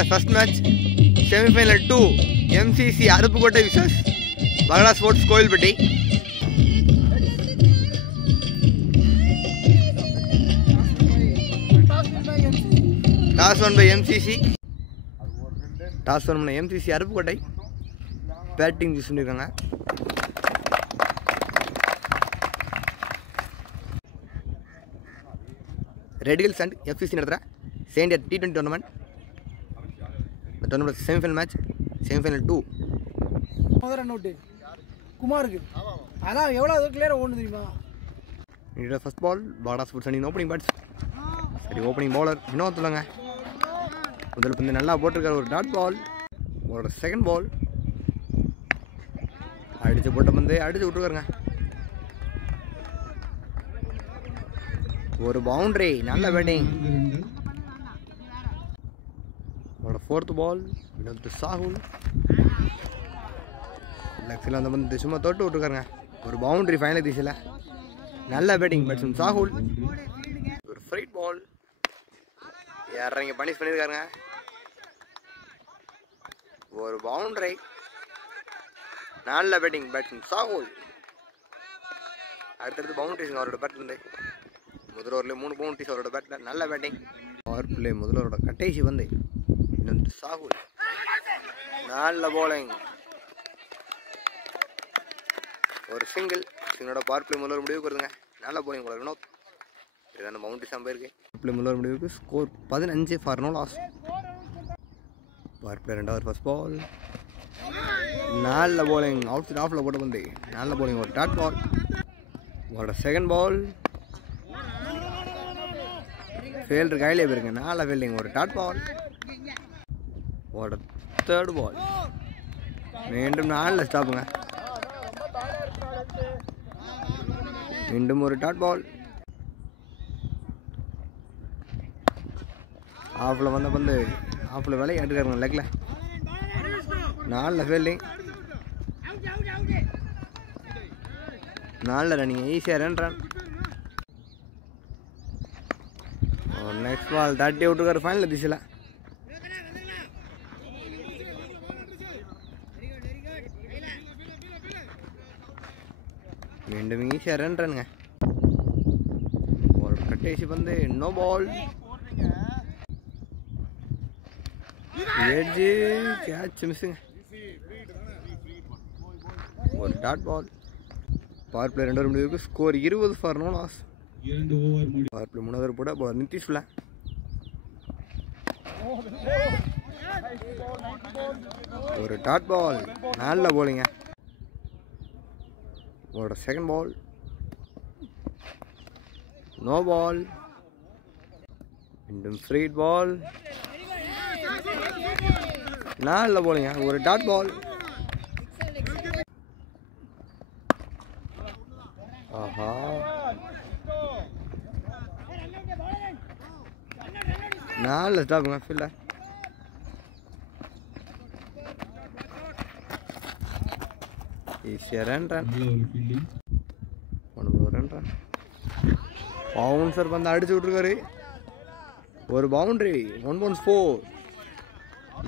India first match, semi-final 2, MCC Aruppukotte vs Bagala Sports Koilpatti. Toss won by MCC. Toss won by MCC Aruppukotte. Batting use பண்ணிருக்காங்க. Red Hills and FCC நடத்துற Saint T20 tournament. The tournament semi-final match, semi-final 2. முதல்ல note குமாருக்கு அதான் எவ்வளவு கிளியரா ஓடுது தெரியுமா? India first ball, Bagala Sports and opening bats. சரி ஓப்பனிங் பவுலர் வினோத் சொல்லுங்க. முதல் பந்து நல்லா போட்டிருக்காரு, ஒரு டாட் பால். ஒரு செகண்ட் பால் அடிச்சு போட்ட பந்து அடிச்சு விட்டுருக்காருங்க. ஒரு பவுண்டரி, நல்ல batting. Fourth ball Vinod Sahul லெக்ஸில் அந்த பந்து சும்மா தொட்டு விட்டுருக்காருங்க. ஒரு பவுண்டரி ஃபைனல் தீசில் நல்ல பேட்டிங் பேட்ஸ்மேன் சாகுல். ஒரு ஃப்ரைட் பால் யாரைங்க பனிஷ் பண்ணியிருக்காருங்க. ஒரு பவுண்டரி, நல்ல பேட்டிங் பேட்ஸ்மேன் சாகுல். அடுத்தடுத்து பவுண்டரிஸுங்க அவரோட பேட்லேருந்து. முதல் ஓவரில் 3 பவுண்டரிஸ் அவரோட பேட்டில், நல்ல பேட்டிங். பவர் பிளே முதல் ஓவரோட கடைசி வந்து இன்னொன்று சாகுல், நல்ல பவுலிங். ஒரு சிங்கிளோட பவர் பிளே முதல் முடிவுக்கு வருதுங்க. நல்ல பவுலிங் போல வினோத். இதுதான் பவுண்டரிஸ் போயிருக்கு. பிளே முதல் முடிவுக்கு score 15 for no loss. Power play ரெண்டாவது ஃபர்ஸ்ட் பால், நல்ல பவுலிங். அவுட் சைட் ஆஃப்ல போட்ட பந்து, நல்ல பவுலிங். ஒரு டாட் பால். ஒரு செகண்ட் பால் ஃபீல்டர் கையிலே போயிருங்க, நல்ல ஃபீல்டிங். ஒரு டாட் பால். ஒரு தேர்ட் பால் மீண்டும் நல்ல ஸ்டாப்புங்க. மீண்டும் ஒரு டாட் பால். ஆஃபில் வந்த பந்து ஆஃபில் வேலையை எடுக்காருங்க லெக்கில், நல்ல ஃபீல்டிங். நல்ல ரன்னிங், ஈஸியாக ரன். நெக்ஸ்ட் பால் தட்டி விட்டுருக்காரு ஃபைனல் திசையில். மீண்டும் ஈஸியாக ரன்னுங்க. ஒரு கட்டேசி பந்து, நோ பால். எட்ஜு கேட்ச் மிஸ்ஸுங்க. ஒரு டாட் பால். பவர் பிளே 2 முடிவுக்கு score 20 for no loss. Power play 3 போட போல நிதிஷ்ல. ஒரு டாட் பால், நல்ல போலிங்க. ஒரு செகண்ட் பால், நோ பால். மீண்டும் ஃப்ரீட் பால், நல்ல போலிங்க. ஒரு டாட் பால். ஆஹா, நல்ல ஸ்டாப்புங்க ஃபீல்டர். ஈஸியாக ரன். பவுன்சர் வந்து அடிச்சு விட்ருக்காரு. ஒரு பவுண்டரி, 1 bounce 4.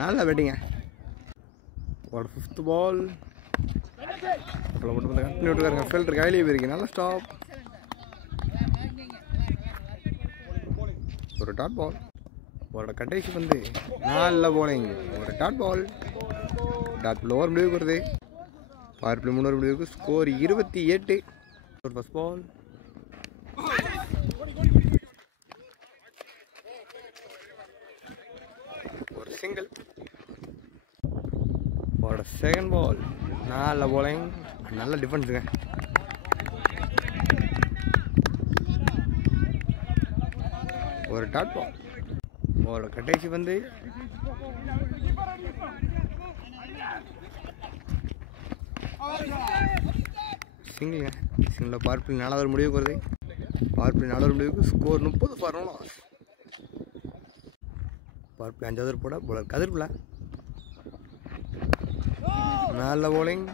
நல்ல பேட்டிங்க. ஒரு ஃபிஃப்த் பால் கண்டினியூ விட்டுருக்காருங்க. ஃபீல்டர் கையிலேயே போயிருக்கு, நல்ல ஸ்டாப். ஒரு டாட் பால். ஒரு கடைசி வந்து நல்ல போலிங். ஒரு dot ball. Dot ball over முடிவுக்கு வருது. பவர் பிளே 3 முடிவுக்கு ஸ்கோர் 28. ஒரு ஃபர்ஸ்ட் பால், ஒரு சிங்கிள். ஒரு செகண்ட் பால், நல்ல போலிங், நல்ல டிஃபென்ஸுங்க. ஒரு டாட் பால். ஒரு கடைசி வந்து சிங்கிளுங்க. சிங்கிளில் பவர் பிளே 4வது முடிவுக்கு வருது. பவர் பிளே 4வது முடிவுக்கு score 30 for no loss. Power play 5வது போட போலர் கதிர்பில், நல்ல போலிங்.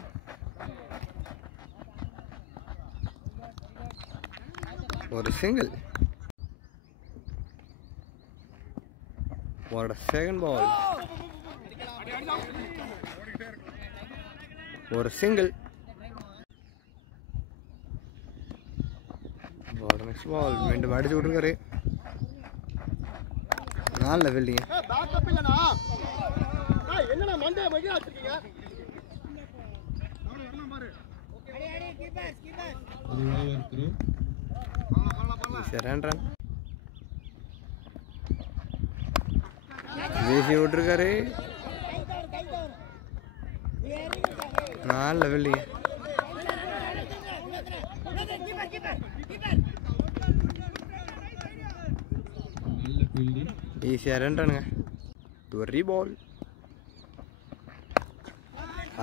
ஒரு single. What a second ball. ஒரு சிங்கிள். நெக்ஸ்ட் பால் மீண்டும் அடிச்சு விட்டுருக்காரு. 4 ஃபீல்டிங்க. ரன் வீசி விட்டுருக்காரு. 4 ஃபீல்டிங்க. ஈஸியாக ரன்னுங்க. ஒரு பால்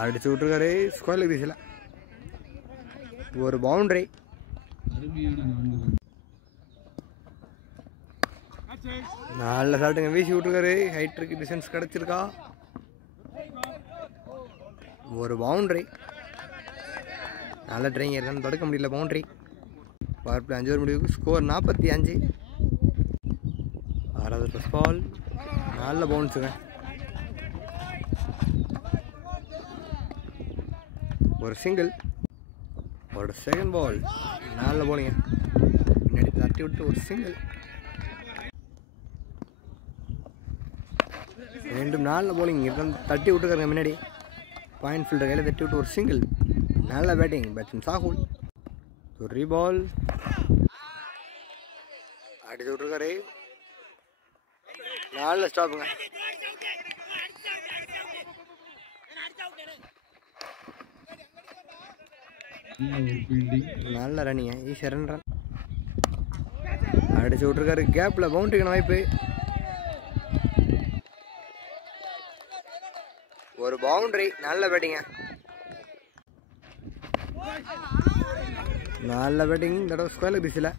அடிச்சு விட்டுருக்காரு. ஸ்கொயர் வீசல. ஒரு பவுண்டரி. 4 சாப்பிட்டுங்க. வீசி விட்டுருக்காரு. ஹைட்ருக்கு டிஸ்டன்ஸ் கிடச்சிருக்கா. ஒரு பவுண்டரி. நல்ல ட்ரைங் இருந்தாலும் தடுக்க முடியல. பவுண்டரி. பவர் பிளே 5 ஓவர் முடிவுக்கு ஸ்கோர் 45. 6வது ஃபர்ஸ்ட் பால். நல்ல பவுன்ஸுங்க. ஒரு சிங்கிள். ஒரு செகண்ட் பால். நல்ல போலிங்க. முன்னாடி தட்டி விட்டு ஒரு சிங்கிள். மீண்டும் 4 போலிங். தட்டி விட்டுருக்காங்க முன்னாடி. பாயிண்ட் ஃபீல்டர் கையில் தட்டி விட்டு ஒரு சிங்கிள். நல்ல பேட்டிங் பேட்ஸ்மேன் சாகுல். ஒரு பால் அடிச்சு விட்டுருக்காரு. 4 ஸ்டாப்புங்க. நல்ல ரன்னிங்க. ஈஸியாக ரன் அடிச்சு விட்டுருக்காரு. கேப்பில் பவுண்டரிக்கான வாய்ப்பு. ஒரு பவுண்டரி. நல்ல பேட்டிங்க. நல்ல பேட்டிங். இந்த தடவை ஸ்கொயர் வீசல.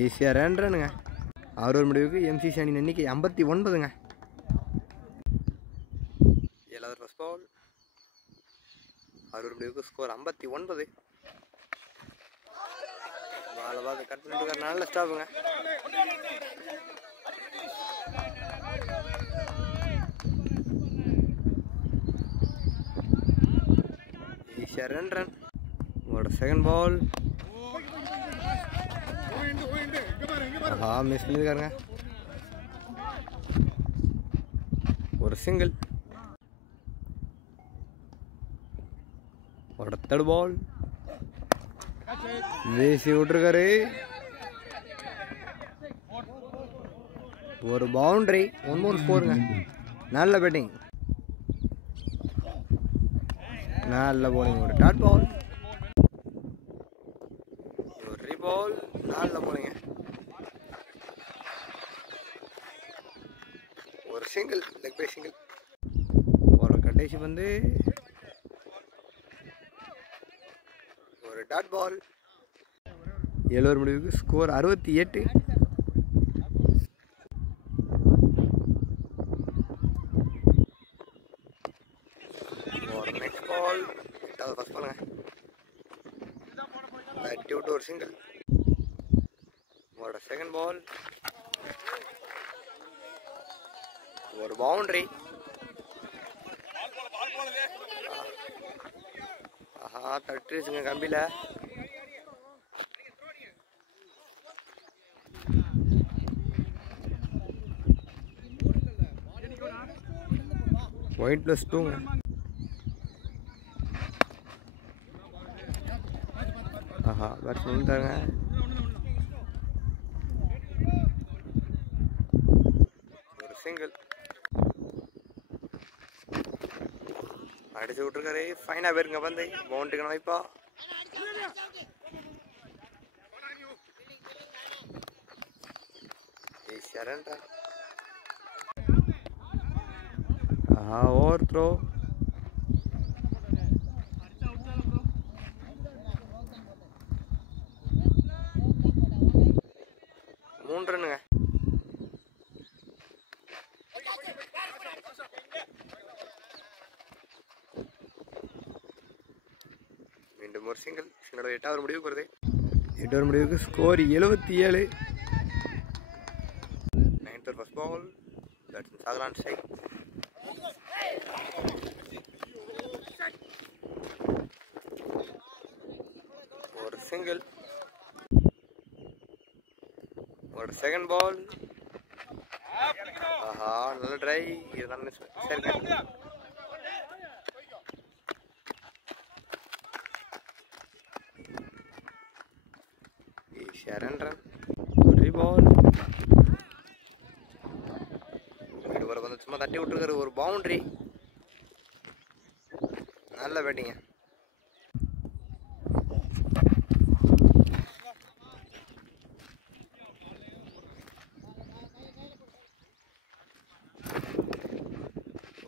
ஈஸியாக ரன்னுங்க. 6 ஓவர் முடிவுக்கு எம்சிசி அணியின் எண்ணிக்கை 59ங்க. 7வது ஃபர்ஸ்ட் பால். 6 ஓவர் முடிவுக்கு ஸ்கோர் 59. பாலை பார்த்து கட் பண்ணிட்டு நல்ல ஸ்டாப்புங்க. ஈஸியாக ரன். உங்களோட செகண்ட் பால். மிஸ் பண்ணியிருக்காருங்க. ஒரு சிங்கிள். ஒரு தேர்ட் பால். வீசி விட்டுருக்காரு. ஒரு பவுண்டரி. 1 more ஸ்கோருங்க. நல்ல பேட்டிங். நல்ல போலிங். ஒரு டாட் பால். ஒரு பால். நல்ல போலிங்க. ஒரு சிங்கிள். Leg by single. ஒரு கடைசி வந்து ஒரு டாட் பால். 7 ஓவர் முடிவுக்கு ஸ்கோர் 68. ஒரு நெக்ஸ்ட் பால். 8வது ஃபர்ஸ்ட் பாலுங்க. தட்டி விட்டு ஒரு சிங்கிள். ஒரு செகண்ட் பால். ஒரு பவுண்டரி. தட்டுச்சுங்க கம்பியில். ஒயிட் +2ங்க. பேட்ஸ்மேன் வந்துட்டாங்க. ஒரு சிங்கிள். அடிச்சு விட்டுருக்காரு. ஃபைனாக போயிருங்க. வந்து பவுண்டரிக்கான வாய்ப்பா. Over throw. மூன்று ரன்னுங்க. மீண்டும் ஒரு சிங்கிள். 8வது முடிவுக்கு வருது. 8 ஓவர் முடிவுக்கு score 77. 9th first ball. Batsman சாகலான் ஸ்ட்ரைக். ஒரு சிங்கிள். ஒரு செகண்ட் பால். ஆஹா, நல்ல ட்ரை. இதுதான் சரி. ஷரன் ரன். ஒரு பால். ஒரு வந்து சும்மா தட்டி விட்டுருக்காரு. ஒரு பவுண்டரி. நல்ல பேட்டிங்க.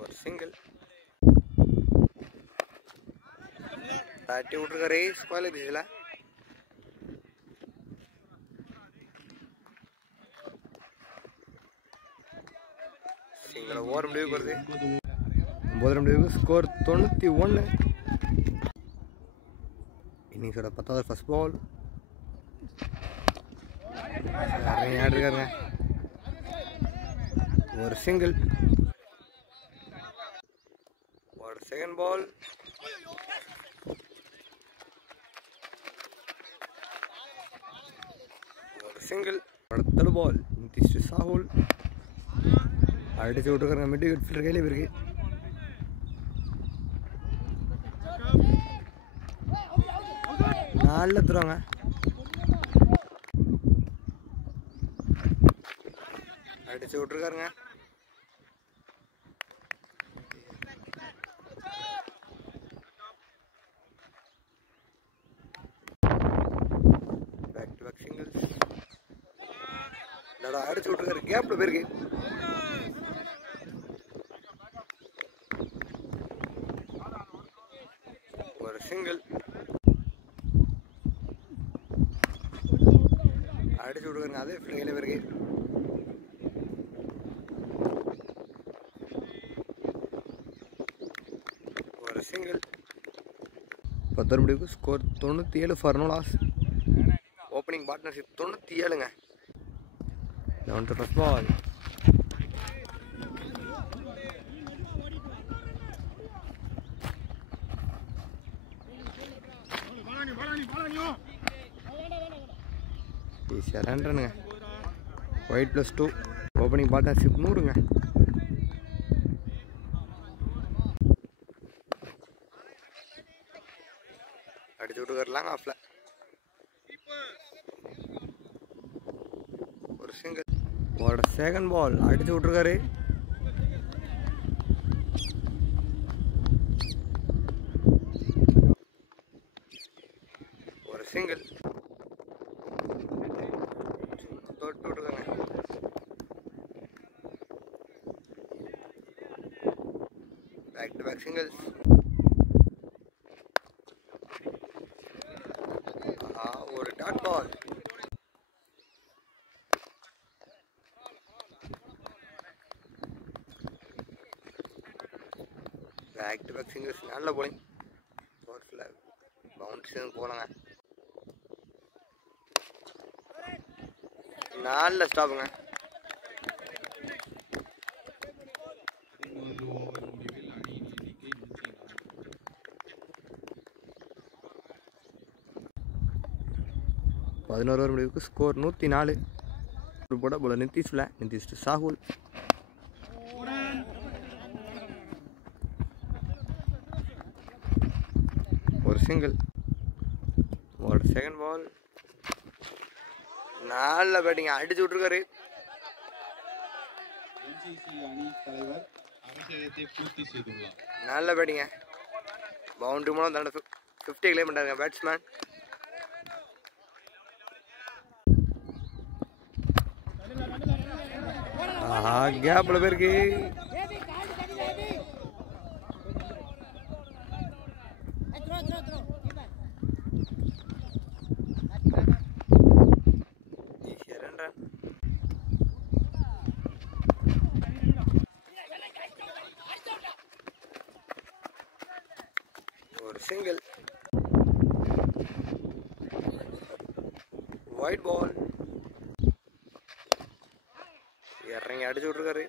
ஒரு சிங்கிள். தட்டி விட்டுருக்காரு. ஸ்கொயர் பீஸில் ஓவர் முடிவுக்கு வருது. 9 முடிவுக்கு ஸ்கோர் 91. இன்னிங்ஸோட 10வது ஃபர்ஸ்ட் பால். ஆடிருக்காருங்க. ஒரு சிங்கிள். ஒரு செகண்ட் பால். ஒரு சிங்கிள். அடுத்த பால். நிதிஷ் சாகுல் அடிச்சு விட்டுருக்காங்க. மிட் விக்கெட் ஃபீல்டர் கையிலே இருக்கு. நல்ல தருவாங்க. அடிச்சு விட்டுருக்காருங்க. Back to back singles. அடிச்சு விட்டுருக்காரு. கேப்ல போயிருக்கு. ஒரு சிங்கிள். அடிச்சு விடுவாருங்க. அதே கையில இருக்கு. ஒரு சிங்கிள். 10 முடிவுக்கு score 97 for no loss. Opening partnership 97ங்க. 11th first ball. ஈஸியாக ரன்னுங்க. ஒயிட் +2. ஓப்பனிங் பார்ட்னர்ஷிப் 100ங்க. அடிச்சு விட்டுக்கரலாங்க ஆஃப்ல. ஒரு சிங்கிள். ஒரு செகண்ட் பால். அடிச்சு விட்டுருக்காரு. ஒரு சிங்கிள். தொட்டு விட்டுருக்காங்க. Back to back singles. ஒரு dot ball. Back to back singles. நல்ல போலிங். பவுண்டரிஸ் போனாங்க. நல்ல ஸ்டாப்புங்க. பதினோரு ஓவர் முடிவுக்கு ஸ்கோர் 104. ஒரு போட போல நிதிஷ் சாகுல். ஒரு சிங்கிள். ஒரு செகண்ட் பால். நல்ல பேட்டிங். அடிச்சு விட்டுருக்காரு. நல்ல பேட்டிங்க. பவுண்டரி மூலம் தன்னோட 50 கிளைம் பண்ணாருங்க பேட்ஸ்மேன். கேப்ல போயிருக்கு. ஒரு சிங்கிள். White ball. இறங்கி அடிச்சு விட்டுருக்காரு.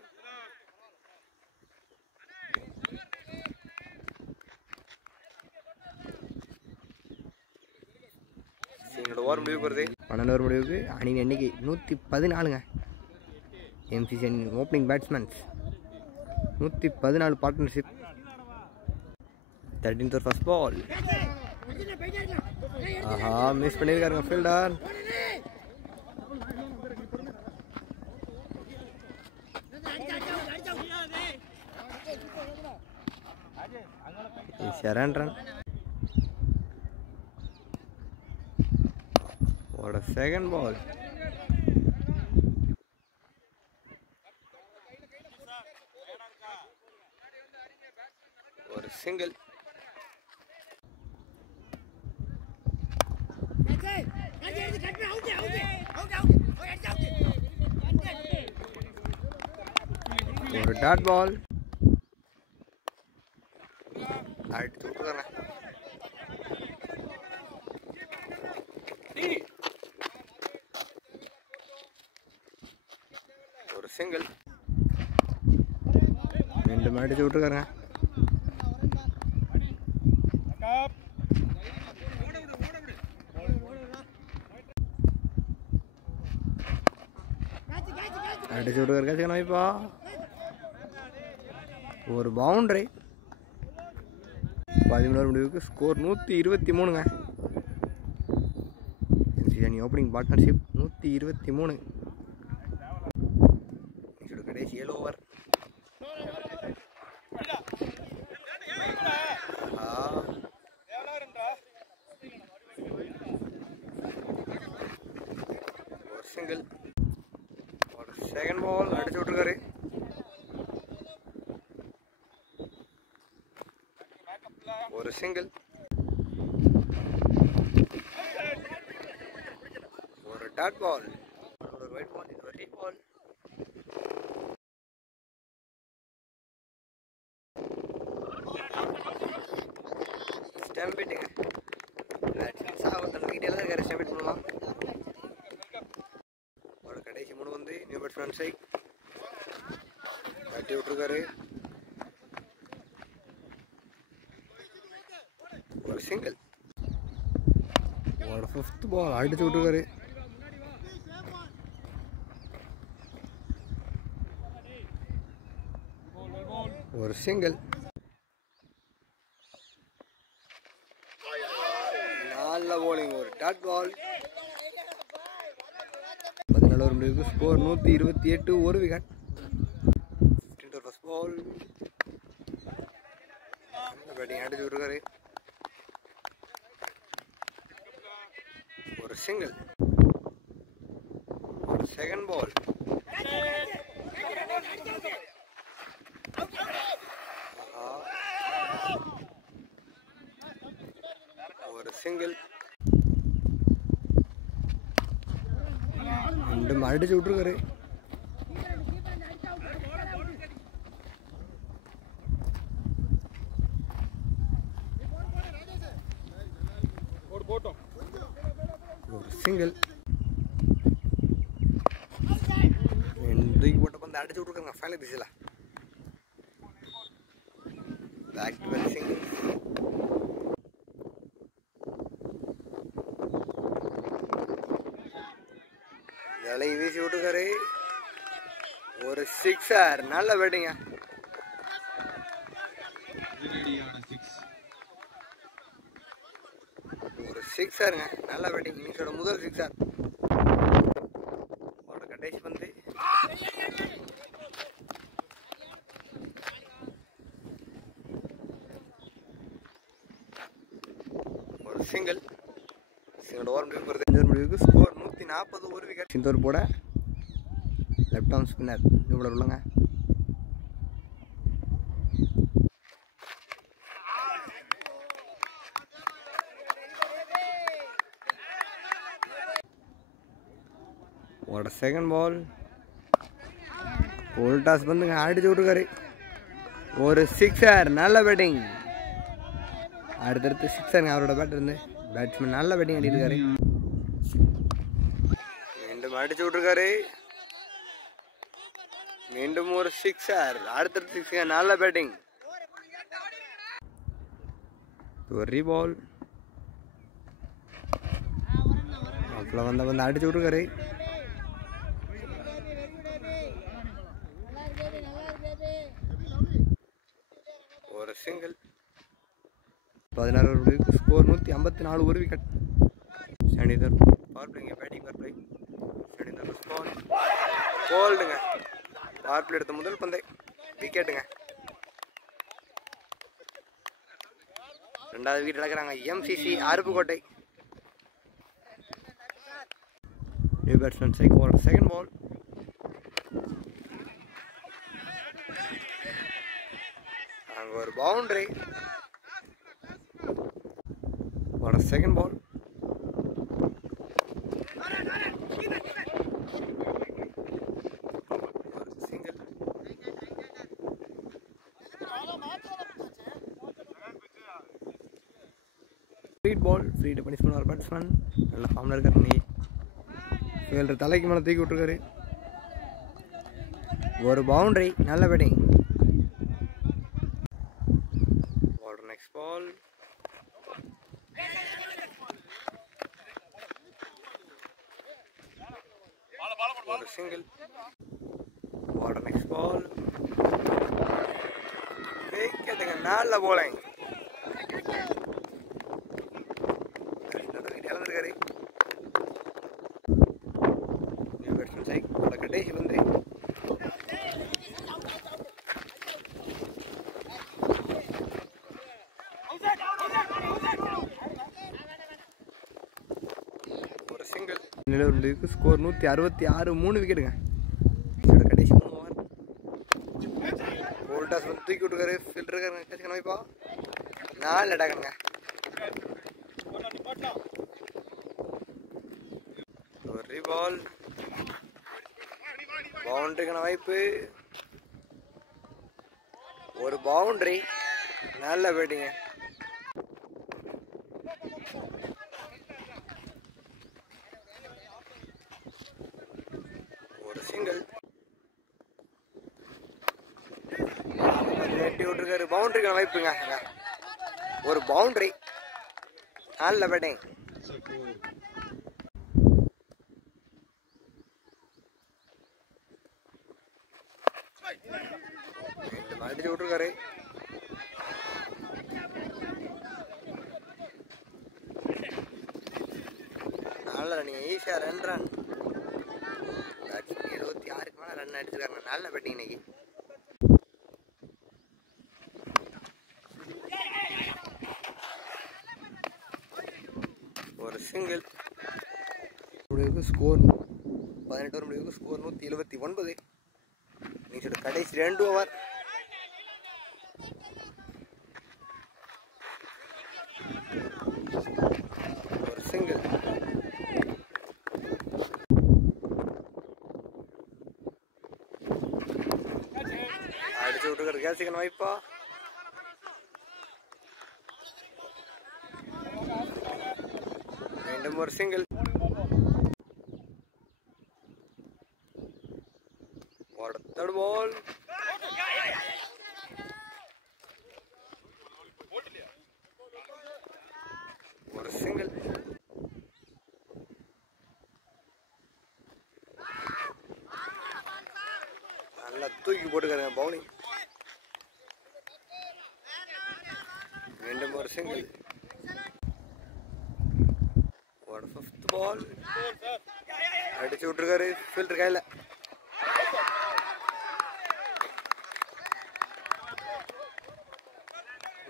எங்களோட ஓவர் முடிவுக்கு வருது. 12 ஓவர் முடிவுக்கு அணியின் எண்ணிக்கை 114ங்க. எம்சிசி அணி opening batsmen 114 partnership. 13th over first ball. ஆஹா, மிஸ் பண்ணியிருக்காருங்க fielder. Run run. What a second ball. What a single. What a dot ball. அடிச்சு விட்டுருக்காங்க. ஒரு சிங்கிள். மீண்டும் அடிச்சு விட்டுருக்காங்க. அடிச்சு விட்டுருக்காரு. இப்போ ஒரு பவுண்டரி. 11 முடிவுக்கு ஸ்கோர் 123ங்க. எம்சிசி அணி ஓப்பனிங் பார்ட்னர்ஷிப் 123. கடைசி 7 ஓவர். ஒரு சிங்கிள். ஒரு செகண்ட் பால் அடிச்சு விட்டுருக்காரு. ஒரு சிங்கிள். ஒரு டாட் பால். ஒரு ஒயிட் பால். இது ஒரு டீ பால். ஸ்டம்ப் ஹிட்டுங்க. சாவத்தன் வீட்டில் இருக்காரு. ஸ்டம்ப் ஹிட் பண்ணுவான். ஒரு கடைசி 3 வந்து நியூ பேட்ஸ்மேன் சைட் தட்டி விட்டுருக்காரு. ஒரு சிங்கிள். ஒரு 5th பால் அடிச்சு விட்டுருக்காரு. ஒரு சிங்கிள். நல்ல போலிங். ஒரு டாட் பால். 14 ஓவர் முடிவுக்கு ஸ்கோர் 128. ஒரு wicket. 15th over first ball. Batting அடிச்சு விட்டுருக்காரு. ஒரு சிங்கிள். ஒரு செகண்ட் பால். ஒரு சிங்கிள். மீண்டும் அடிச்சு விட்டுருக்காரு. ஒரு சிங்கிள். தூக்கி போட்ட பந்து அடிச்சு விட்டுருக்காங்க. ஃபைனல் திசையில் பேக் டு பேக் சிங்கிள். இலையை வீசி விட்டுருக்காரு. ஒரு சிக்ஸர். நல்ல பேட்டிங்க. ஒரு சிக்ஸருங்க. நல்ல பேட்டிங். இன்னிங்ஸோட முதல் சிக்ஸர். ஒரு கடைசி பந்து. ஒரு சிங்கிள். ஓவர் முடிவுக்கு ஸ்கோர் 140. ஒரு விக்கெட். சிந்தூர் போட லெஃப்ட் ஆர்ம் ஸ்பின்னர் இவ்வளோ உள்ளங்க. ஒரு செகண்ட் பால். ஒரு டாஸ் பந்துங்க அடிச்சு விட்டுருக்காரு. ஒரு சிக்ஸர். நல்ல பேட்டிங். அடுத்தடுத்து சிக்ஸருங்க அவரோட பேட் இருந்து. பேட்ஸ்மேன் நல்ல பேட்டிங் அடிச்சிருக்காரு. அடிச்சு விட்டுருக்காரு. மீண்டும் ஒரு சிக்ஸர். அடுத்த சிக்ஸர். நல்ல பேட்டிங். ஒரு ரீபால். அப்புறம் வந்து அடிச்சு விட்டுருக்காரு. ஒரு சிங்கிள். 16 ஓவருக்கு ஸ்கோர் 154. ஒரு விக்கெட். சனிதர் பவர் பிளேங்க. Batting power play. சனிதர் ஸ்கோர் கோல்டுங்க. பவர் பிளே எடுத்த முதல் பந்தை விக்கெட்டுங்க. ரெண்டாவது விக்கெட் இழக்கிறாங்க எம்சிசி அருப்புக்கோட்டை. நியூ பேட்ஸ்மேன் சைக் ஓவர் செகண்ட் பால். அங்கே ஒரு பவுண்டரி. ஓட second ball. Single. Free hit ball. Free hit punishment ஒரு பேட்ஸ்மேன். நல்ல ஃபார்மில் இருக்காரு. நீ ஃபீல்டர் தலைக்கு மேலே தூக்கி விட்டுருக்காரு. ஒரு பவுண்டரி. நல்ல பேட்டிங். நெக்ஸ்ட் பால். ஒரு சிங்கிள். நெக்ஸ்ட் பால். விக்கெட்டுங்க. நல்ல போலிங். இழந்திருக்காரு. கடைசி வந்து ஒரு சிங்கிள். நிலவரத்துக்கு ஸ்கோர் 166. 3 விக்கெட்டுங்க. கடைசி 3 ஓவர். போல்டாஸ் வந்து தூக்கி விட்டுருக்காரு. ஃபீல்டர் இருக்காருங்க. கட்சி வைப்பா. 4 அடாக்குங்க. ஒரு ரீபால். பவுண்டரிக்கான வாய்ப்பு. ஒரு பவுண்டரி. நல்ல பேட்டிங்க. ஒரு சிங்கிள். வெட்டி விட்டுருக்காரு. பவுண்டரிக்கான வாய்ப்புங்க. ஒரு பவுண்டரி. நல்ல பேட்டிங். அடிச்சு விட்டுருக்காரு. நல்ல ரன்னிங். ஈஸியா 2 ரன். 76க்கு மேல ரன் அடிச்சிருக்காங்க. நல்ல பேட்டிங் இன்னைக்கு. ஒரு சிங்கிள். ஸ்கோர் 18 ஓவர் முடிவுக்கு ஸ்கோர் 179. நீங்க கடைசி 2 ஓவர். ஒரு சிங்கிள். அடிச்சு விட்டுருக்காரு. கேட்சிக்கணும் வாய்ப்பா. மீண்டும் ஒரு சிங்கிள். தேர்ட் பால். ஒரு சிங்கிள். நல்லா தூக்கி போட்டுக்காருங்க பவுலிங். மீண்டும் ஒரு சிங்கிள். ஒரு 5th பால். அடிச்சு விட்டுருக்காரு. ஃபீல்டர் கையில்.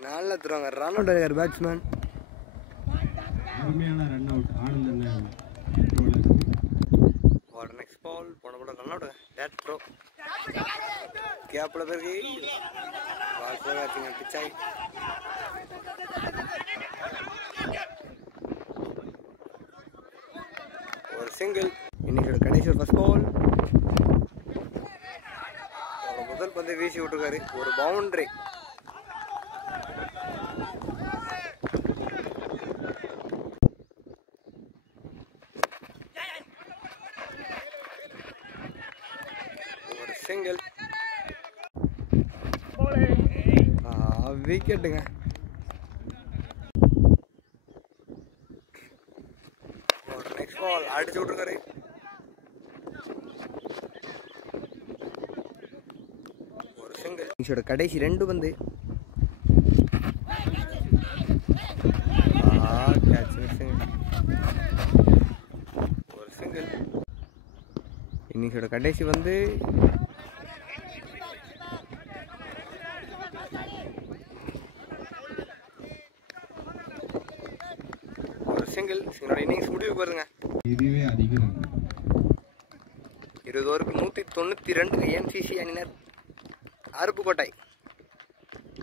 நல்லா தருவாங்க. ரன் அவுட் ஆகிருக்காரு batsman. Run out. Anand next ball. போன போல ரன் அவுட். Date throw. கேப்ல போயிருக்கு. பால் ஸ்லோ ஆச்சுங்க. பிச் ஆகி ஒரு சிங்கிள். இன்னைக்கு கடைசி ஃபர்ஸ்ட் பால். முதல் பந்தை வீசி விட்டுருக்காரு. ஒரு பவுண்டரி. விக்கெட்டுங்க. நெக்ஸ்ட் பால் அடிச்சு விட்டுருக்காரு. ஒரு சிங்கிள். இன்னிங்ஸோட கடைசி 2 பந்து. ஒரு சிங்கிள். இன்னிங்ஸோட கடைசி வந்து சிங்கிள். சிங்களோட இன்னிங்ஸ் முடிவுக்கு வருதுங்க. இதுவே அதிகம். 20 ஓவருக்கு 192 எம்சிசி அணியினர் அருப்புக்கோட்டை.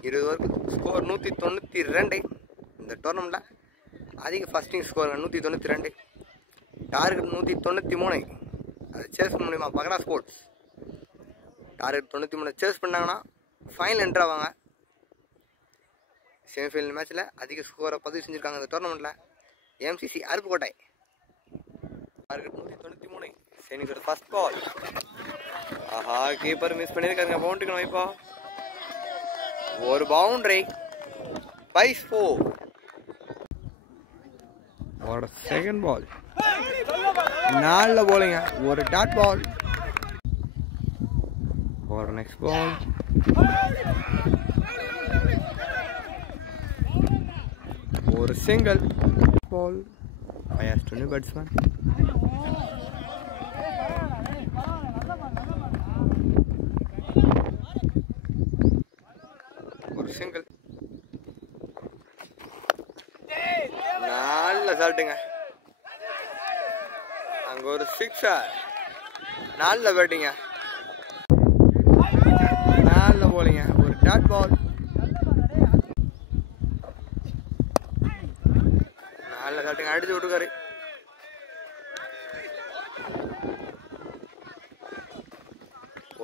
20 ஓவருக்கு ஸ்கோர் 192. இந்த டோர்னமெண்ட்டில் அதிக ஃபஸ்டிங் ஸ்கோருங்க 192. டார்கெட் 193. அதை சேஸ் பண்ண முடியுமா பகடா ஸ்போர்ட்ஸ்? டார்கெட் 93 சேஸ் பண்ணாங்கன்னா ஃபைனல் என்ட்ரு ஆவாங்க. செமிஃபைனல் மேட்ச்சில் அதிக ஸ்கோரை பதிவு செஞ்சுருக்காங்க இந்த டோர்னமெண்ட்டில் எம்சிசி அருப்புக்கோட்டை. டார்கெட் 193. சைனிங்கோட ஃபர்ஸ்ட் பால். ஆஹா, கீப்பர் மிஸ் பண்ணியிருக்காருங்க. பவுண்டரிக்கு வைப்பா. ஒரு பவுண்டரி. பைஸ் 4. Second ball. 4 போலிங்க. ஒரு டாட் பால். ஒரு நெக்ஸ்ட் பால். ஒரு single ball. I asked new batsman. ஒரு சிங்கிள். நல்ல ஷாட்டுங்க. அங்க ஒரு 6. நல்ல பேட்டிங்க. நல்ல போலிங்க. ஒரு டாட் பால். நல்ல ஷாட்டுங்க. அடிச்சு விட்டுருக்காரு.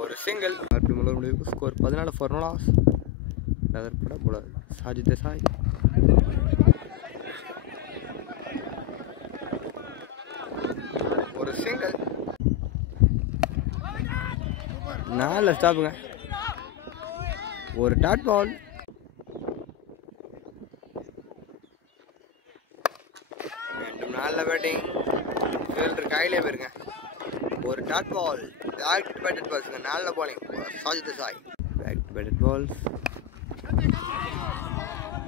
ஒரு சிங்கிள். முடிவுக்கு ஸ்கோர் 14 for no loss. எதிர்பட போலர் சாஜித் தேசாய். ஒரு சிங்கிள். நல்ல ஸ்டாப்புங்க. ஒரு டாட் பால். நல்ல பேட்டிங். ஃபீல்டர் கையிலே போயிருங்க. ஒரு dot ball. Back to batted பால்ஸுங்க. நல்ல bowling Sajid Desai. Back to batted balls.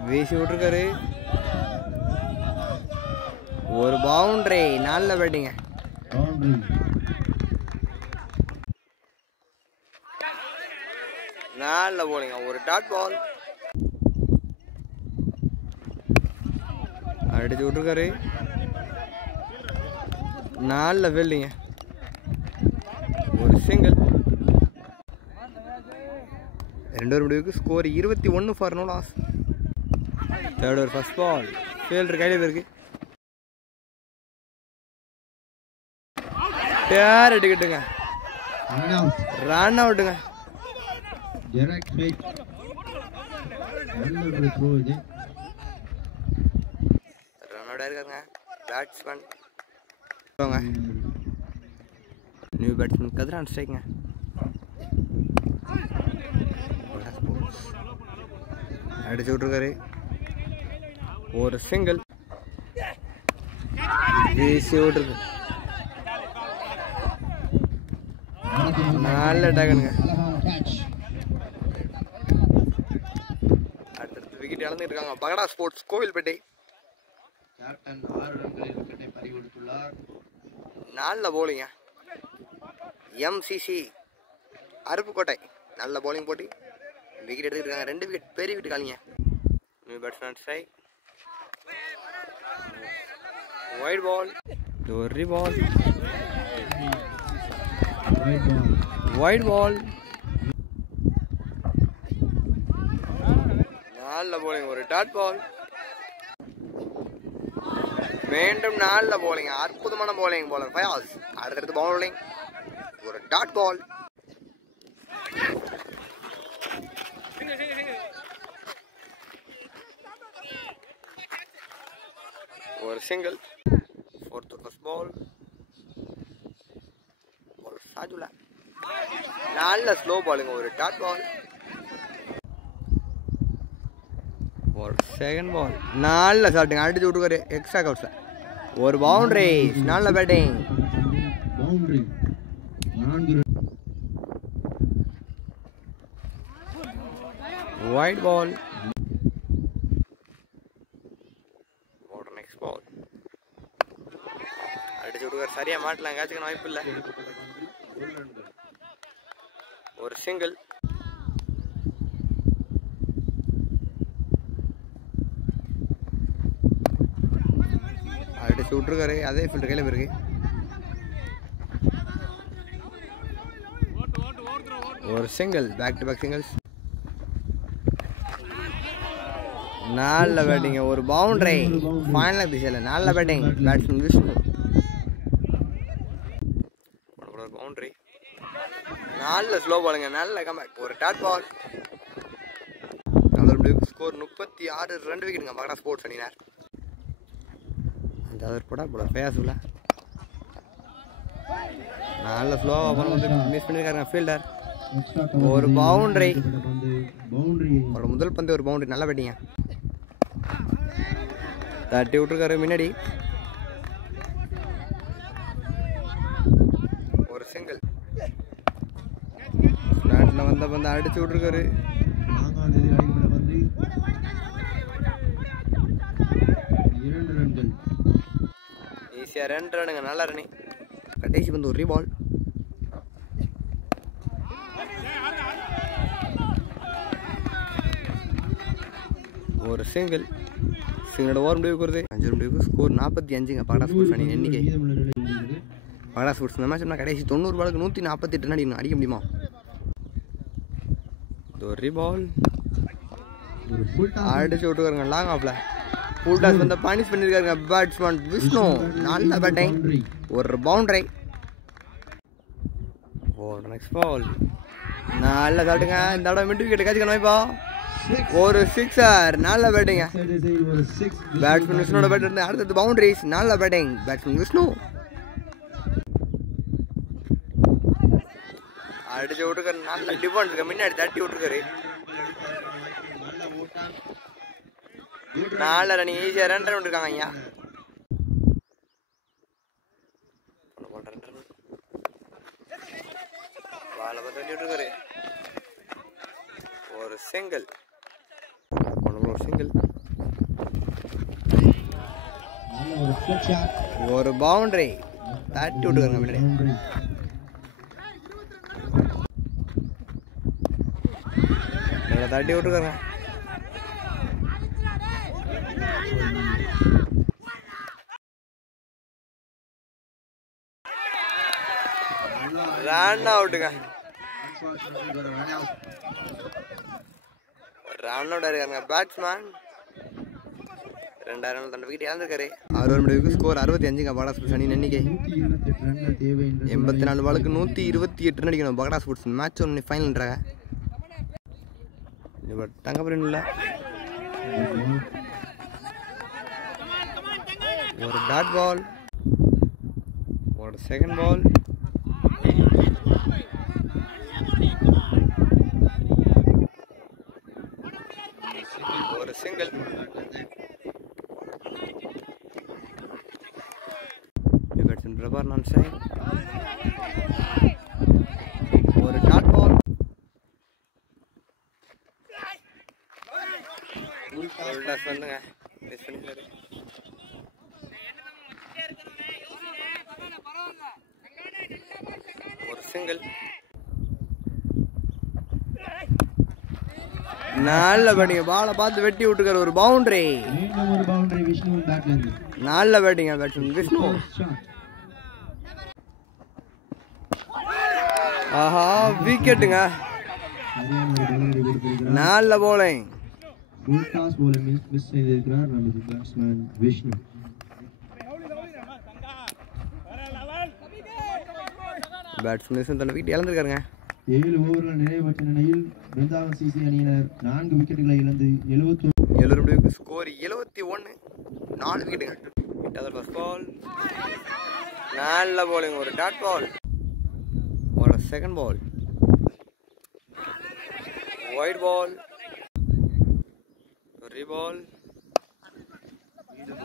வீசி விட்டுருக்காரு. ஒரு பவுண்டரி. நல்ல பேட்டிங்க. நல்ல போலிங்க. ஒரு டாட் பால். அடிச்சு விட்டுருக்காரு. நல்ல ஃபீல்டிங்க. ஒரு சிங்கிள். 2 ஓவர் முடிவுக்கு score 21 for no loss. Third over first ball. Fielder கையில் இருக்கு. பேர் அடிக்கட்டுங்க. ரன் அவுட்டுங்க. ரன் அவுட் ஆயிருக்காங்க பேட்ஸ்மேன். நியூ பேட்ஸ்மேன் கதிரான் ஸ்ட்ரைக்குங்க. அடிச்சு விட்டுருக்காரு. ஒரு சிங்கிள். வீசி விட்டுருக்கு. நல்ல டேகனுங்க. அடுத்தடுத்து விக்கெட் இழந்துட்டு இருக்காங்க பகடா ஸ்போர்ட்ஸ் கோவில்பேட்டை. கேப்டன் 6 ரன்களில் விக்கெட்டை பறிகொடுத்துள்ளார். நல்ல போலிங்க. எம்சிசி அருப்புக்கோட்டை. நல்ல போலிங் போட்டி. விக்கெட் எடுத்துருக்காங்க. 2 விக்கெட். பெரிய விக்கெட் காலிங்க. New batsman strike. Wide ball. ஒரு பால். White ball. நல்ல போலிங். ஒரு டாட் பால். மீண்டும் நல்ல போலிங். அற்புதமான போலிங் போலர் ஃபயாஸ். அடுத்தடுத்து பவுலிங். ஒரு டாட் பால். ஒரு சிங்கிள். Fourth first ball. சாஜுலா. நல்ல ஸ்லோ பாலுங்க. ஒரு டாட் பால். ஒரு செகண்ட் பால் நல்ல ஷாட்டுங்க, அடிச்சு விட்டுக்காரு எக்ஸ்ட்ரா கவுட்ஸில். ஒரு பவுண்டரி, நல்ல batting. Boundary 4 white ball. Next பால் அடிச்சு விட்டுக்காரு, சரியாக மாட்டலாம், கேட்சுக்கணும் வாய்ப்பு இல்லை. ஒரு சிங்கிள். அடிச்சு விட்டுருக்காரு, அதே ஃபீல்டு கையில் போயிருக்கு. ஒரு single, back to back singles. நல்ல பேட்டிங், ஒரு பவுண்டரி ஃபைனல் திசையில். நல்ல பேட்டிங் பேட்ஸ்மேன் விஷ்ணு. ஒரு பவுண்டரி, நல்ல ஸ்லோ பாலுங்க, நல்ல கம்பேக். ஒரு டாட் பால். ஸ்கோர் 36 ரன் விக்கெட்டுங்க மகடா ஸ்போர்ட்ஸ் அணியினர். அந்த போட போட பேசுல நல்ல ஸ்லோவாக போன மிஸ் பண்ணியிருக்காருங்க ஃபீல்டர். ஒரு பவுண்டரி, ஒரு முதல் பந்து ஒரு பவுண்டரி. நல்லா பேட்டிங்க, தட்டி விட்டுருக்காரு முன்னாடி. ஒரு சிங்கிள். ஸ்லாட்டில் வந்த பந்து அடிச்சு விட்டுருக்காரு. ஈஸியாக 2 ரன்னுங்க, நல்ல ரன்னு. கடைசி பந்து ஒரு ரீபால். ஒரு சிங்கிள். சிங்கிளோட ஓவர் முடிவுக்கு வருது. 5 முடிவுக்கு ஸ்கோர் 45ங்க பகடா ஸ்போர்ட்ஸ் அணி எண்ணிக்கை. பகடா ஸ்போர்ட்ஸ் இந்த மேட்ச் கடைசி 90 பாலுக்கு 148 ரன் அடிக்கணும். அடிக்க முடியுமா? ஒரு ரீபால் அடிச்சு விட்டுக்காருங்க லாங் ஆஃப்ல. ஃபுல் டாஸ் வந்து பனிஷ் பண்ணியிருக்காருங்க பேட்ஸ்மேன் விஷ்ணு. நல்ல பேட்டிங், ஒரு பவுண்டரி. ஒரு நெக்ஸ்ட் பால் நல்ல தாட்டுங்க. இந்த தடவை மிட் விக்கெட் கேட்சுக்கணும். இப்போ ஒரு சிக்ஸர், நல்ல பேட்டிங்க பேட்ஸ்மேன் விஷ்ணுவோட பேட் இருந்து. அடுத்தது பவுண்டரிஸ், நல்ல பேட்டிங் பேட்ஸ்மேன் விஷ்ணு. அடிச்சு விட்டுருக்காரு, நல்ல டிஃபென்ஸ் முன்னாடி தட்டி விட்டுருக்காரு. 4 ரன், ஈஸியாக 2 ரன் இருக்காங்க ஐயா. பாலை பார்த்து தட்டி விட்டுருக்காரு. ஒரு சிங்கிள், ஒரு சிங்கிள். ஒரு பவுண்டரி, தட்டி விட்டுருக்காங்க முன்னாடி. தட்டி விட்டுருக்காங்க. ரன் அவுட்டுங்க, ரன் அவுட் இருக்காங்க பேட்ஸ்மேன். 2000 ரன் தண்ட விக்கெட் இழந்திருக்காரு. 60 முடிவுக்கு ஸ்கோர் 65ங்க பகடா ஸ்போர்ட்ஸ் அணி எண்ணிக்கை. 84 பாலுக்கு 128 ரன் அடிக்கணும் பகடா ஸ்போர்ட்ஸ். மேட்ச் ஒன்று ஃபைனல்ன்றாங்க. தங்கப்பரின் இல்லை. ஒரு டாட் பால், ஒரு செகண்ட் பால். ஒரு சிங்கிள். பிரபார் நான் சை. ஒரு டாட் பால். வந்துங்க மிஸ் பண்ணிட்டாரு. ஒரு சிங்கிள். நல்ல பேட்டிங்க, பாலை பார்த்து வெட்டி விட்டுக்காரு. ஒரு பவுண்டரி, நல்ல பேட்டிங்க பேட்ஸ்மேன் விஷ்ணு. ஆஹா விக்கெட்டுங்க, நல்ல போலிங். பேட்ஸ்மேன் தன்னை விக்கெட் இழந்திருக்காருங்க. 7 ஓவர்கள் நிறைவேற்ற நிலையில் பிருந்தாவன் சிசி அணியினர் 4 விக்கெட்டுகளை இழந்து 71 முடிவுக்கு ஸ்கோர் 71, 4 விக்கெட்டுங்க. ஃபர்ஸ்ட் பால் நல்ல போலிங், ஒரு டாட் பால். ஒரு செகண்ட் பால், ஒயிட் பால். ரீபால்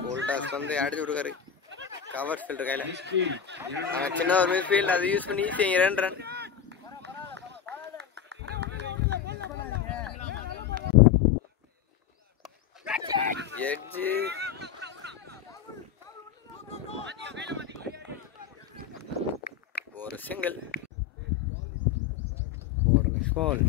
கோல்டாஸ் வந்து அடிச்சு விட்டுக்காரு. கவர் ஃபில்டர் கையில் சின்ன ஒரு மிட்ஃபீல்ட் அதை யூஸ் பண்ணி ஈஸியாக 2 ரன். எட்ஜு ஒரு சிங்கிள். ஒரு next ball.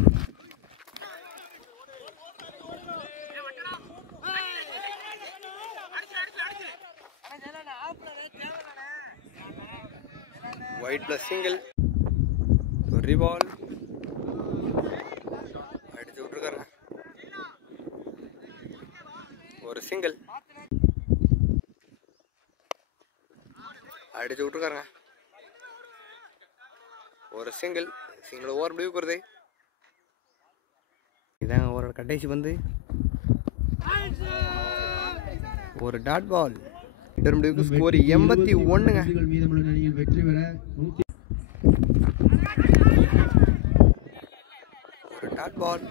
Wide plus single. ஒரு பால் அடிச்சு விட்டுருக்காரு. ஒரு சிங்கிள் அடிச்சு விட்டுருக்காருங்க. ஒரு சிங்கிள். சிங்கிள் ஓவர் முடிவுக்கு வருது. இதாங்க ஓவரோட கடைசி வந்து ஒரு டாட் பால். முடிவுக்கு ஸ்கோர் 81ங்க. மீதமுள்ள அணியில் வெற்றி பெற ஒரு டாட் பால்.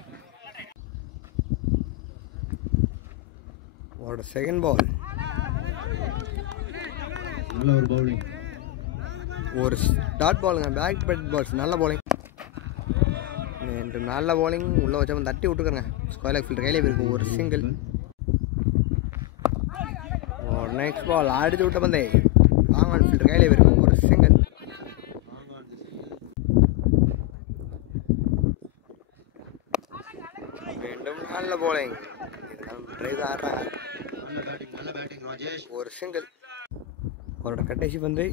ஒரு செகண்ட் பால். நல்ல ஒரு பவுலிங். ஒரு டாட் பாலுங்க. Back to back balls. நல்ல பவுலிங். நல்ல பவுலிங். உள்ளே வச்சா தட்டி விட்டுருக்காங்க. ஸ்கொயர் லெக் ஃபீல்டர் கையிலே இருக்கும். ஒரு சிங்கிள். ஒரு நெக்ஸ்ட் பால் அடிச்சு விட்ட பந்தே லாங் ஆன் ஃபீல்டர் கையிலே இருக்கும். ஒரு சிங்கிள். மீண்டும் நல்ல பவுலிங். ட்ரைவ் ஆடுறாங்க. ஒரு சிங்கிள். அவரோட கடைசி பந்து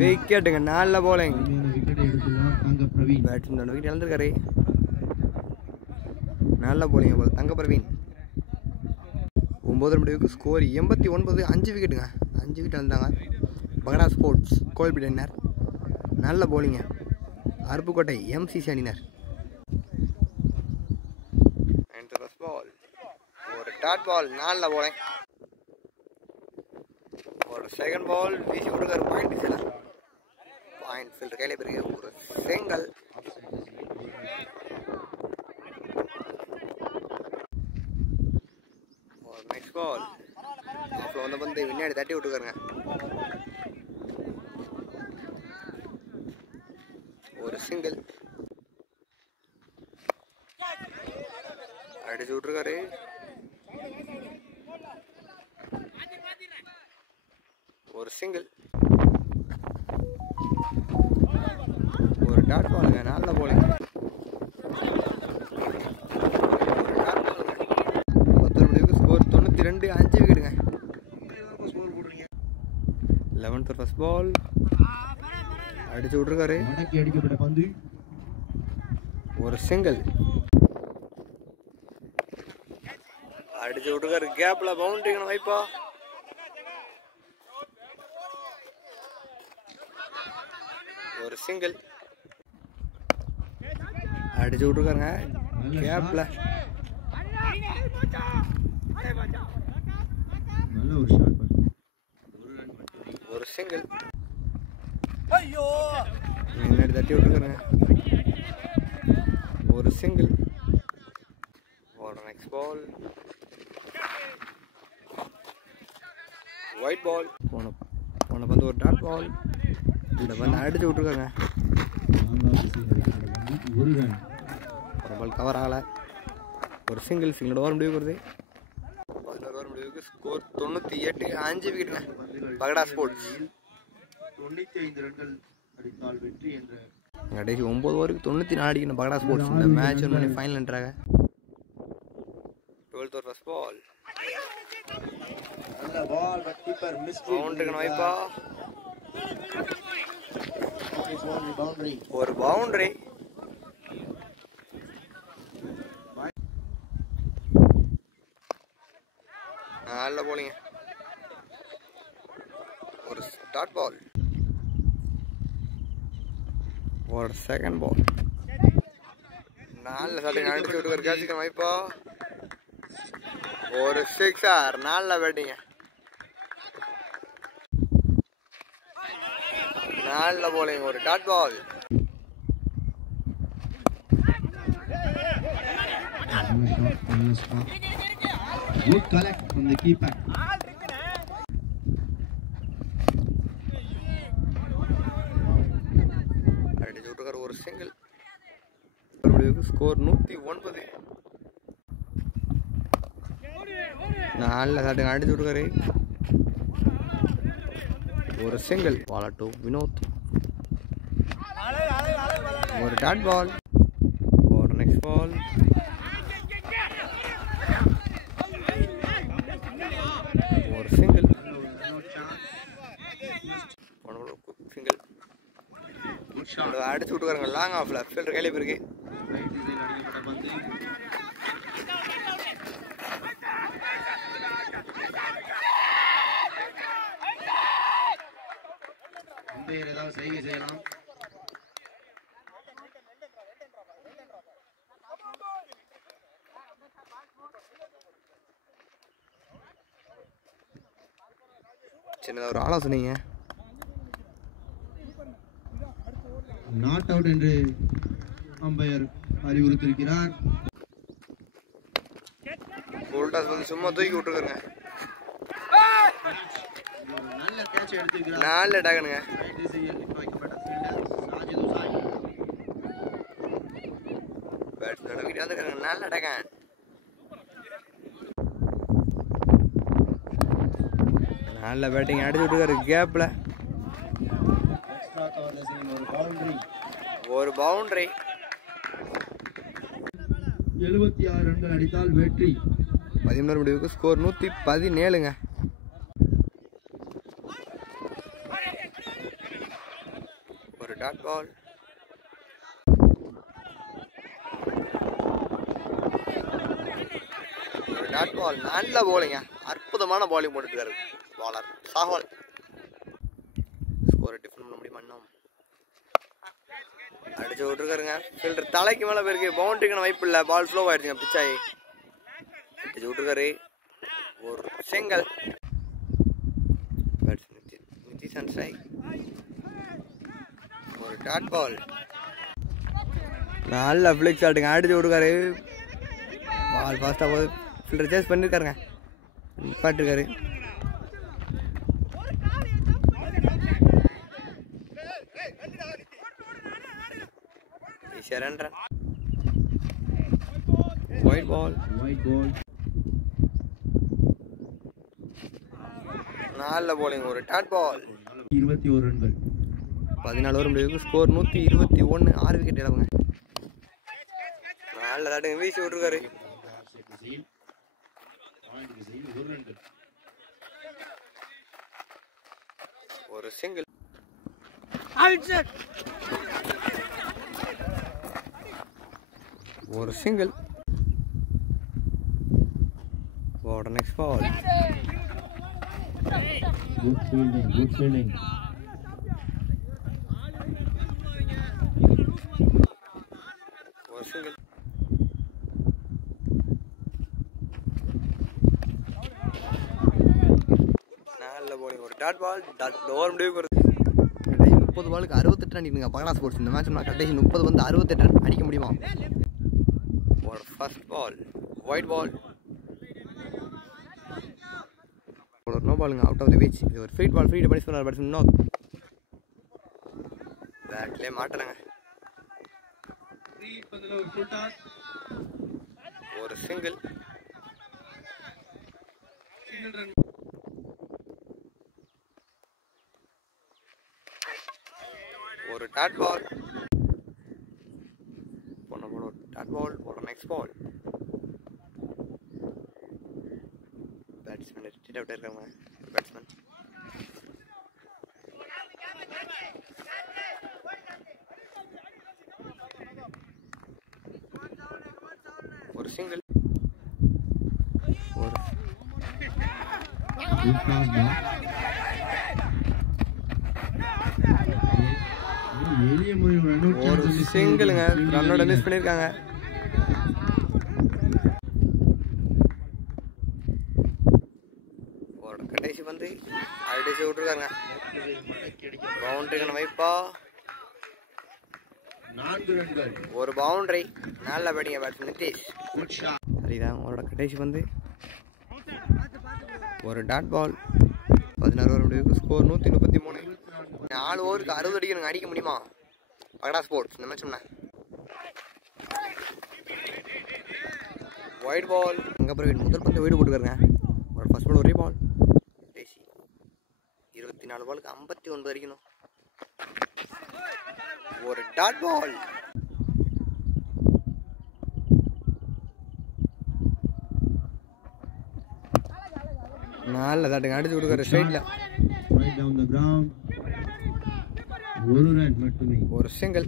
விக்கெட்டுங்க. நல்ல பவுலிங். Batsman wicket இழந்திருக்காரு. நல்ல பவுலிங் போல தங்க பிரவீன். 9 முடிவுக்கு ஸ்கோர் 89. 5 விக்கெட்டுங்க. 5 விக்கெட் இழந்தாங்க. பகடா ஸ்போர்ட்ஸ் கோல்பி அணியினர். நல்ல பவுலிங்க. அருப்புக்கோட்டை MCC அணியினர். பால். ஒரு டாட் பால். நல்ல பவுலிங். ஒரு செகண்ட் பால் வீசி விடுக்காரு. பாயிண்ட் சில பாயிண்ட் ஃபீல்டர் கையில பிறகு ஒரு சிங்கிள். ஒரு நெக்ஸ்ட் பால். அப்புறம் வந்து பந்து விண்ணாடி தட்டி விட்டுக்காருங்க. ஒரு சிங்கிள் அடிச்சு விட்டுருக்காரு. ஒரு சிங்கிள். ஒரு டாட் பாலுங்க. நல்ல போலிங். ஒரு டாட் பாலுங்க. 10 முடிவுக்கு ஸ்கோர் 92. 5 விக்கெட்டுங்க. 11th ஃபர்ஸ்ட் பால் அடிச்சு விட்டுருக்காரு. அடிக்கப்பட்ட பந்து. ஒரு சிங்கிள் அடிச்சு விட்டுருக்காரு. கேப்ல பவுண்டரிங்க வைப்பா. ஒரு சிங்கிள் அடிச்சு விட்டுருக்காருங்க. கேப்ல நல்ல ஒரு ஷாட். ஒரு சிங்கிள் முன்னாடி தட்டி விட்டுருக்காருங்க. ஒரு சிங்கிள். ஒரு நெக்ஸ்ட் பால். White ball. போன பந்து ஒரு டாட் பால். இந்த பந்து அடிச்சு விட்டுருக்காங்க. ஒரு ரன். ஒரு பால் கவர் ஆகலை. ஒரு சிங்கிள். சிங்கிளோட ஓவர் முடிவுக்கு வருது. 11 ஓவர் முடிவுக்கு ஸ்கோர் 98. 5 விக்கெட்டுங்க. பகடா ஸ்போர்ட்ஸ் 95 ரன்கள் அடித்தால் வெற்றி என்ற கடைசி 9 ஓவருக்கு 94 அடிக்கணும். பகடா ஸ்போர்ட்ஸ் இந்த மேட்ச் ஒன்று ஃபைனல் என்றாங்க. 12th over first ball. நல்ல பால் பட் கீப்பர் மிஸ். பவுண்டரிங்க வைப்பா. பவுண்டரி. ஒரு பவுண்டரி. நல்ல போலிங்க. ஒரு ஸ்டார்ட் பால். ஒரு செகண்ட் பால். நல்ல சட்டை அடிச்சு விட்டு கேட்சிக்க வைப்பா. ஒரு 6 நல்ல பேட்டிங்க. நல்ல போலிங். ஒரு dot ball. Nice shot, nice shot. Good collect from the keeper. அடிச்சு விட்டுருக்காரு ஒரு சிங்கிள். ஸ்கோர் 109. நல்ல சாட்டுங்க அடிச்சு விட்டுருக்காரு ஒரு சிங்கிள். Ball to Vinod. ஒரு டாட் பால். ஒரு நெக்ஸ்ட் பால். ஒரு சிங்கிள். சிங்கிள் அடிச்சு விட்டுக்காருங்க. லாங் ஆஃப்ல ஃபீல்டர் கையில போயிருக்கு. ஏதாவது செய்கை செய்யலாம். சின்னதாக ஒரு ஆலோசனைங்க. நாட் அவுட் என்று அம்பையர் அறிவுறுத்திருக்கிறார். கோல்டாஸ் வந்து சும்மா தூக்கி விட்டுருக்காருங்க. நல்ல கேட்ச் எடுத்திருக்கிறார். நல்ல டாகனுங்க. பேட்ஸ் நடக்கிட்டு வந்துருக்காங்க. நல்ல டாகன். நல்ல பேட்டிங் அடிச்சு விட்டுருக்காரு கேப்ல. ஒரு பவுண்டரி. 76 ரன்கள் அடித்தால் வெற்றி. 13 முடிவுக்கு ஸ்கோர் 117ங்க. ஒரு டாட் பால். ஒரு டாட் பால். நல்ல போலிங்க. அற்புதமான பாலிங் போட்டுருக்காரு பாலர் சாஹல். ஸ்கோரை டிஃபன் பண்ண முடியுமா? இன்னும் அடிச்சு விட்டுருக்காருங்க. ஃபீல்டர் தலைக்கு மேலே போயிருக்கு. பவுண்டரிக்கான வாய்ப்பு இல்லை. பால் ஸ்லோ ஆயிடுச்சுங்க. பிச்சாயி அடிச்சு விட்டுருக்காரு ஒரு சிங்கிள். ஒரு டாட் பால். நல்ல ஃபிளிக் ஷாட்டுங்க. அடிச்சு விட்டுருக்காரு. பால் ஃபாஸ்ட்டாக போகுது. ஃபீல்டர் சேஸ் பண்ணியிருக்காருங்க. பாட்டுருக்காரு. ரன். Wide ball. நல்ல போலிங். ஒரு டாட் பால். 21 ரன்கள். 14 ஓவர் முடிவுக்கு ஸ்கோர் 121. 6 விக்கெட் இழப்புங்க. நல்ல தாட்டுங்க. வீசி விட்டுருக்காரு. ஒரு சிங்கிள். ஒரு சிங்கிள். ஒரு நெக்ஸ்ட் பால். Good fielding. ஒரு சிங்கிள். நல்ல போலிங். ஒரு டாட் பால். ஓவர் முடிவுக்கு வருது. 30 பாலுக்கு 68 ரன் அடிக்கணுங்க. பகலா ஸ்போர்ட்ஸ் இந்த மேட்ச் கடைசி 30 வந்து 68 ரன் அடிக்க முடியுமா? ஒரு ஃபர்ஸ்ட் பால். White ball. ஒரு நோ பாலுங்க. Out of the pitch. இது ஒரு ஃப்ரீ பால். ஃப்ரீ பண்ணி சொன்னார் பேட்ஸ்மேன் நோ. பேட்லேயே மாட்டுறாங்க. ஒரு சிங்கிள். ஒரு டாட் பால். ஒரு டாட் பால். ஒரு next ball. Batsman retreat out இருக்காங்க. ஒரு பேட்ஸ்மேன். ஒரு சிங்கிள். ஒரு எளிய முறையில் ஒரு சிங்கிளுங்க. ரன்னோட மிஸ் பண்ணியிருக்காங்க. ஒரு கடைசி வந்து அடிச்சு விட்டுருக்காங்க. பவுண்டரிக்கான வைப்பா. 4 ரன்கள். ஒரு பவுண்டரி. நல்ல batting batsman Nitish. Good shot. சரிதான். அவரோட கடைசி வந்து ஒரு டாட் பால். 16 ஓவர் முடிவுக்கு ஸ்கோர் 133. 4 ஓவருக்கு 60 அடிக்கணும். அடிக்க முடியுமா? பகடா ஸ்போர்ட்ஸ் இந்த மேட்ச் சொன்னேன். White ball. அங்கே அப்புறம் முதல் பந்து வீடு போட்டுக்காருங்க. ஒரு ஃபர்ஸ்ட் பால் ஒரே பால். 24 பாலுக்கு 59 அடிக்கணும். ஒரு டாட் பால். நல்ல தாட்டுங்க. அடிச்சு கொடுக்குற ஸ்ட்ரைட்ல Right down the ground. ஒரு ரன் மட்டுமே. ஒரு சிங்கிள்.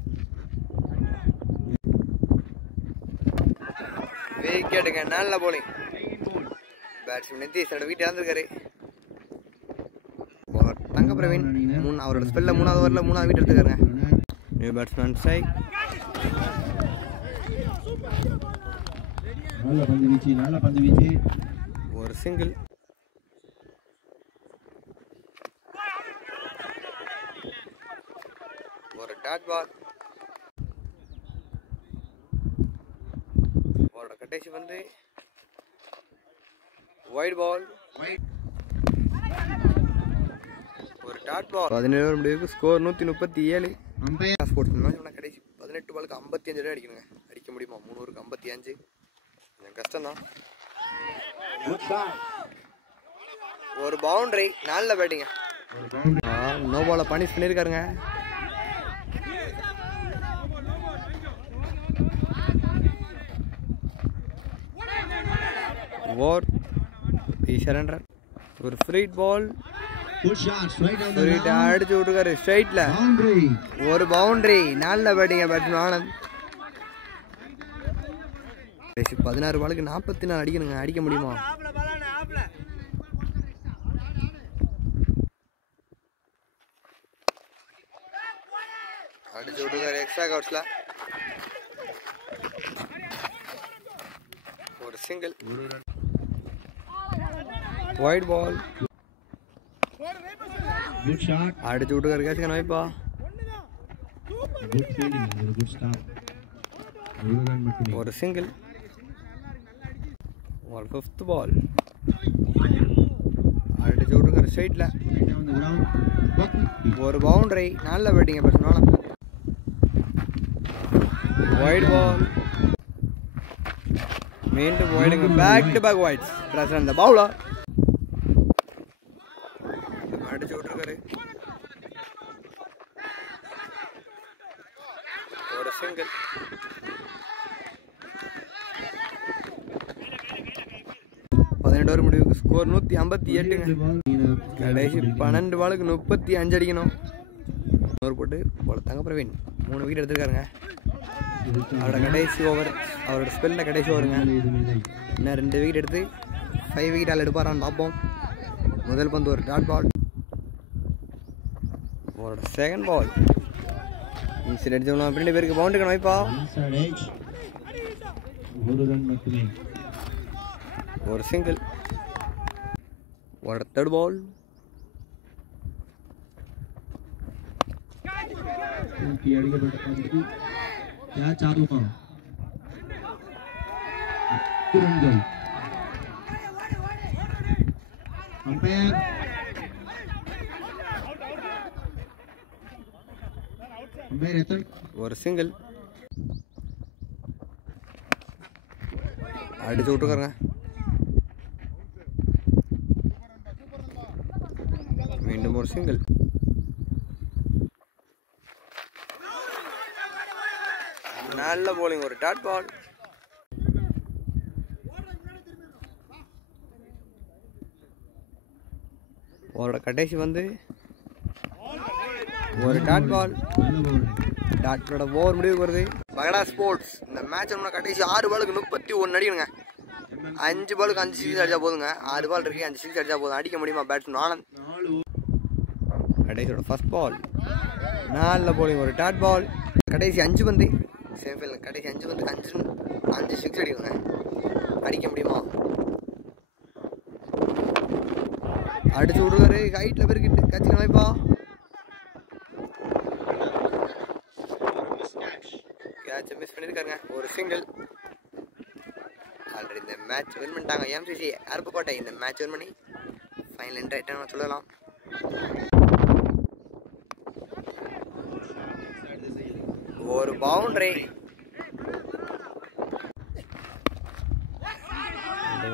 விக்கெட்டுங்க. நல்ல போலிங். பேட்ஸ்மேன் நிதிஷ் வீட்டு இறந்துருக்காரு. தங்க பிரவீன் அவரோட ஸ்பெல்ல 3வது ஓவரில் 3வது விக்கெட் எடுத்துக்காருங்க. நியூ பேட்ஸ்மேன் சை. நல்ல பந்து வீச்சு. ஒரு சிங்கிள். ஒரு டாட் பால். அவரோட கடைசி வந்து ஒயிட் பால். ஒரு டாட் பால். 17 ஓவர் முடிவுக்கு ஸ்கோர் 137. ஸ்போர்ட்ஸ் மேட்ச் கடைசி 18 பாலுக்கு 55 ரன் அடிக்கணுங்க. அடிக்க முடியுமா? 3 ஓவருக்கு 55. கொஞ்சம் கஷ்டம்தான். ஒரு பவுண்டரி. நல்ல பேட்டிங்க. நோ பாலை பனிஷ் பண்ணியிருக்காருங்க. Over surrender. ஒரு ஃப்ரீட் பால். அடிச்சு விட்டுருக்காரு ஸ்ட்ரைட்ல. ஒரு பவுண்டரி. நல்ல பேட்டிங்க பேட்ஸ்மேன் ஆனந்த். 16 பாலுக்கு 44 அடிக்கணுங்க. அடிக்க முடியுமா? அடிச்சு விட்டுருக்காரு எக்ஸ்ட்ரா கவுட்ஸ்ல. ஒரு single. White ball. Good shot. அடிச்சு விட்டுருக்காரு கேட்சுங்க வைப்பா. Good fielding. Good start. ஒரு ரன் மட்டுமே. ஒரு சிங்கிள். ஒரு 5th பால். அடிச்சு விட்டுருக்காரு ஸ்ட்ரைட்ல. Down the ground. ஒரு பவுண்டரி. நல்ல பேட்டிங்க பேட்ஸ்மேன். Wide ball. மீண்டும் ஒயிடுங்க. Back to back wides. Prasan அந்த பவுலர் அடிச்சு விட்டுருக்காரு. ஒரு சிங்கிள். ஓவர் முடிவுக்கு ஸ்கோர் 158. கடைசி 12 பாலுக்கு 35 அடிக்கணும். ஓவர் போட்டு போல தங்க பிரவீன் 3 விக்கெட் எடுத்துருக்காருங்க. அவரோட கடைசி ஓவர். அவரோட ஸ்பெல்ல கடைசி ஓவருங்க. இன்னும் 2 விக்கெட் எடுத்து 5 விக்கெட் ஆள் எடுப்பாரான்னு பார்ப்போம். முதல் பந்து ஒரு டாட் பால். அவரோட செகண்ட் பால் இன்சைட் அடிச்சோம்னா 2 பேருக்கு பவுண்டரி வைப்பா. ஒரு ரன் மட்டுமே. ஒரு சிங்கிள். ஒரு தேர்ட் பால். அடிக்கப்பட்ட பந்துக்கு கேட்ச் ஆகுமா? ரன்கள். அம்பையர் எத்தனை? ஒரு சிங்கிள். அடிச்சு விட்டுருக்காருங்க. மீண்டும் ஒரு சிங்கிள். நல்ல போலிங். ஒரு டாட் பால். அவரோட கடைசி வந்து ஒரு டாட் பால். டாட்டோட ஓவர் முடிவுக்கு வருது. பகடா ஸ்போர்ட்ஸ் இந்த மேட்ச் கடைசி 6 பாலுக்கு 31 அடிக்கணுங்க. 5 பாலுக்கு 5 சிக்ஸ் அடிச்சா போதுங்க. 6 பால் இருக்கு, 5 சிக்ஸ் அடிச்சா போதும். அடிக்க முடியுமா பேட்ஸ்மேன் ஆனந்த்? கடைசியோட ஃபர்ஸ்ட் பால். நல்ல போலிங். ஒரு டாட் பால். கடைசி 5 பந்து சேஃபில். கடைசி 5 பந்துக்கு 5 சிக்ஸ் அடிக்குங்க. அடிக்க முடியுமா? அடிச்சு விடுவாரு. ஹைட்ல பெருக்கிட்டு கட்சிக்கணும் வைப்பா. கேட்சை மிஸ் பண்ணியிருக்காருங்க. ஒரு சிங்கிள். ஆல்ரெடி இந்த மேட்ச் வின் பண்ணிட்டாங்க எம்சிசி அருப்புக்கோட்டை. இந்த மேட்ச் வின் பண்ணி ஃபைனல் என்ட்ரி ஆகிட்டாங்க சொல்லலாம். ஒரு பவுண்டரி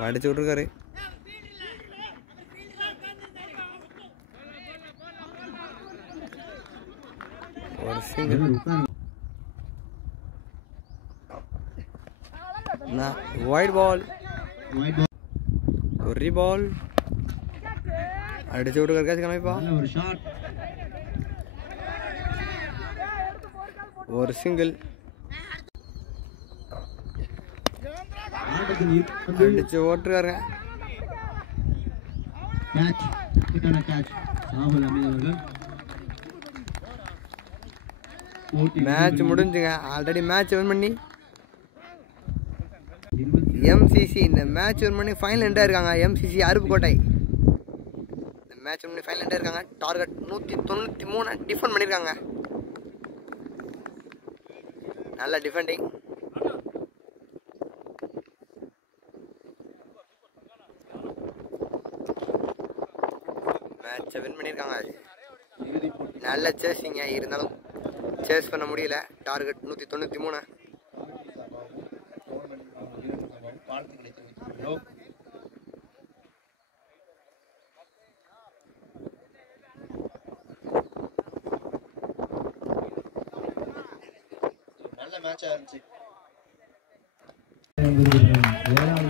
அடிச்சு விட்டுருக்காரு. ஒரு சிங்கிள் ஒயிட் பால், ஒரு பால் அடிச்சு விட்டுருக்காரு. கேட்ச் கணப்பா ஒரு ஷாட், ஒரு சிங்கிள் அடிச்சு ஓட்டுருக்காருங்க. கேட்ச், கிட்டான கேட்ச் ராகுல் அமீன் அவர்கள். மேட்ச் முடிஞ்சுங்க. ஆல்ரெடி மேட்ச் வின் பண்ணி எம்சிசி இந்த மேட்ச் வின் பண்ணி ஃபைனல் என்ட்ரி இருக்காங்க. எம்சிசி அருப்புக்கோட்டை இந்த மேட்ச் வின் பண்ணி ஃபைனல் என்ட்ரி இருக்காங்க. டார்கெட் 193 டிஃபெண்ட் பண்ணியிருக்காங்க. நல்ல டிஃபெண்டிங். மேட்சை வின் பண்ணியிருக்காங்க. நல்ல சேசிங்க, இருந்தாலும் சேஸ் பண்ண முடியல. டார்கெட் 193. நல்ல மேட்சா இருந்துச்சு. 7ஆம்